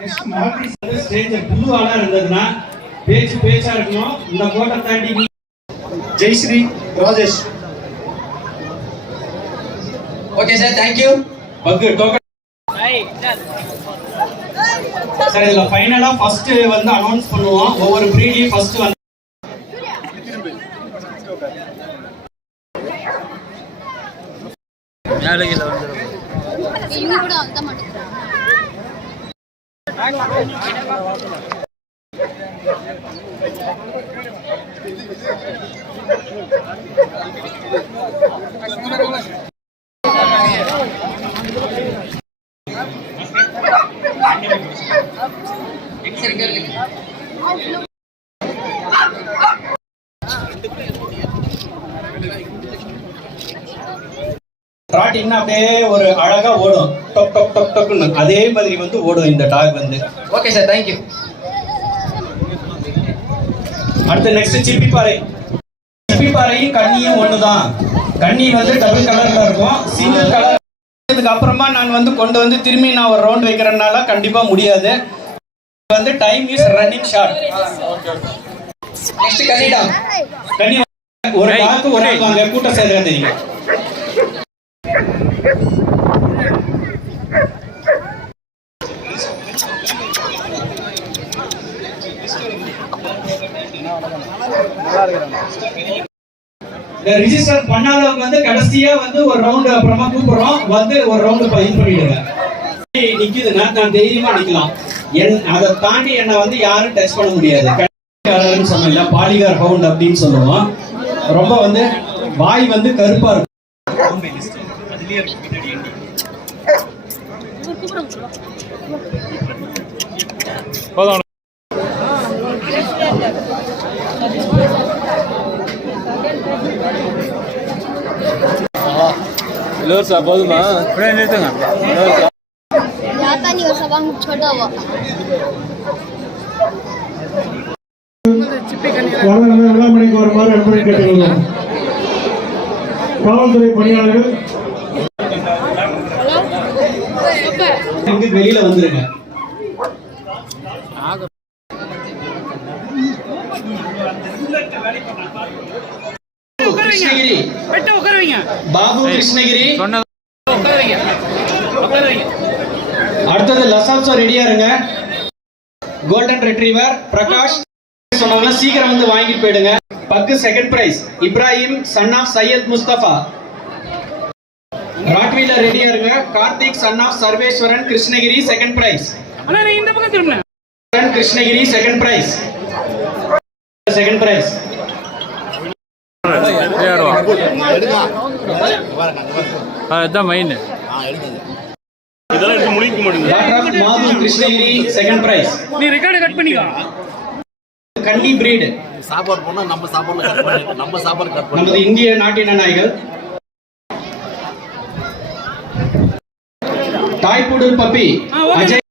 புது ஆளா இருந்ததுன்னா பேச்சா இருக்கணும். இந்த கோட்டை தாண்டி Jayashree Rajesh. Okay sir, thank you. பக்கு டோக்கன் சார். இதுல ஃபைனலா ஃபர்ஸ்ட் வந்து அனௌன்ஸ் பண்ணுவோம். ஒவ்வொரு பிரீடையும் ஃபர்ஸ்ட் வந்து ட்ராட்டிங் அப்படியே ஒரு அழகா ஓடும். டொக் டொக் டொக் டொக்னு அதே மாதிரி வந்து ஓடும் இந்த டாக் வந்து. Okay sir, thank you. அடுத்து நெக்ஸ்ட் சிப்பிப்பாறை. சிப்பிப்பாறையும் கண்ணியும் ஒண்ணுதான். கண்ணி வந்து டபுள் கலர்ல இருக்கும், சிங்கிள் கலர். இதுக்கு அப்புறமா நான் வந்து கொண்டு வந்து திரும்பி நான் ஒரு ரவுண்ட் வைக்கிறதுனால கண்டிப்பா முடியாது. வந்து time is running short. Next கன்னிடா. கண்ணி ஒரு டாக் ஒரு வாங்க கூட்டம் சேர்க்காதீங்க. ரிஜிஸ்டர் பண்ணாதவங்க வந்து கடைசியா வந்து ஒரு ரவுண்ட் அப்புறமா கூப்பிடுறோம், வந்து ஒரு ரவுண்ட் இது பண்ணிடுங்க. நிக்குதுன்னா நான் தைரியமா நிக்கலாம். அதை தாண்டி என்ன வந்து யாரும் டச் பண்ண முடியாது. சொன்ன பாலிகார் ஹவுண்ட் அப்படின்னு சொல்லுவோம். ரொம்ப வந்து வாய் வந்து கருப்பா இருக்கும். போதுமா? நிறுத்துங்க. விழாமணிக்கு வருமாறு அன்பரை கேட்டுக்கொள்வோம். காவல்துறை பணியாளர்கள் வெளியில வந்துருங்க. கிருஷ்ணகிரி பாபு கிருஷ்ணகிரி. அடுத்தது லசால்சோ ரெடியா இருங்க. கோல்டன் ரெட்ரீவர் பிரகாஷ் சொன்னாங்க, சீக்கிரம் வந்து வாங்கிட்டு போயிடுங்க. பக்கு second prize. Ibrahim son of Syed Mustafa. Rottweiler ரெடியா இருங்க. Karthik son of Sarveswaran Krishnagiri second prize. Krishnagiri second prize. Second prize. Krishnagiri second prize. நீ ரெக்கார்ட் கட் பண்ணிக்கோ. கன்னி பிரீட். சாப்பாடு போனா நம்ம சாப்பாடு கட் பண்ணி நம்ம சாப்பாடு கட் பண்ணி நமது இந்திய நாட்டின நாய்கள். டாய்புடல் பப்பி அஜய்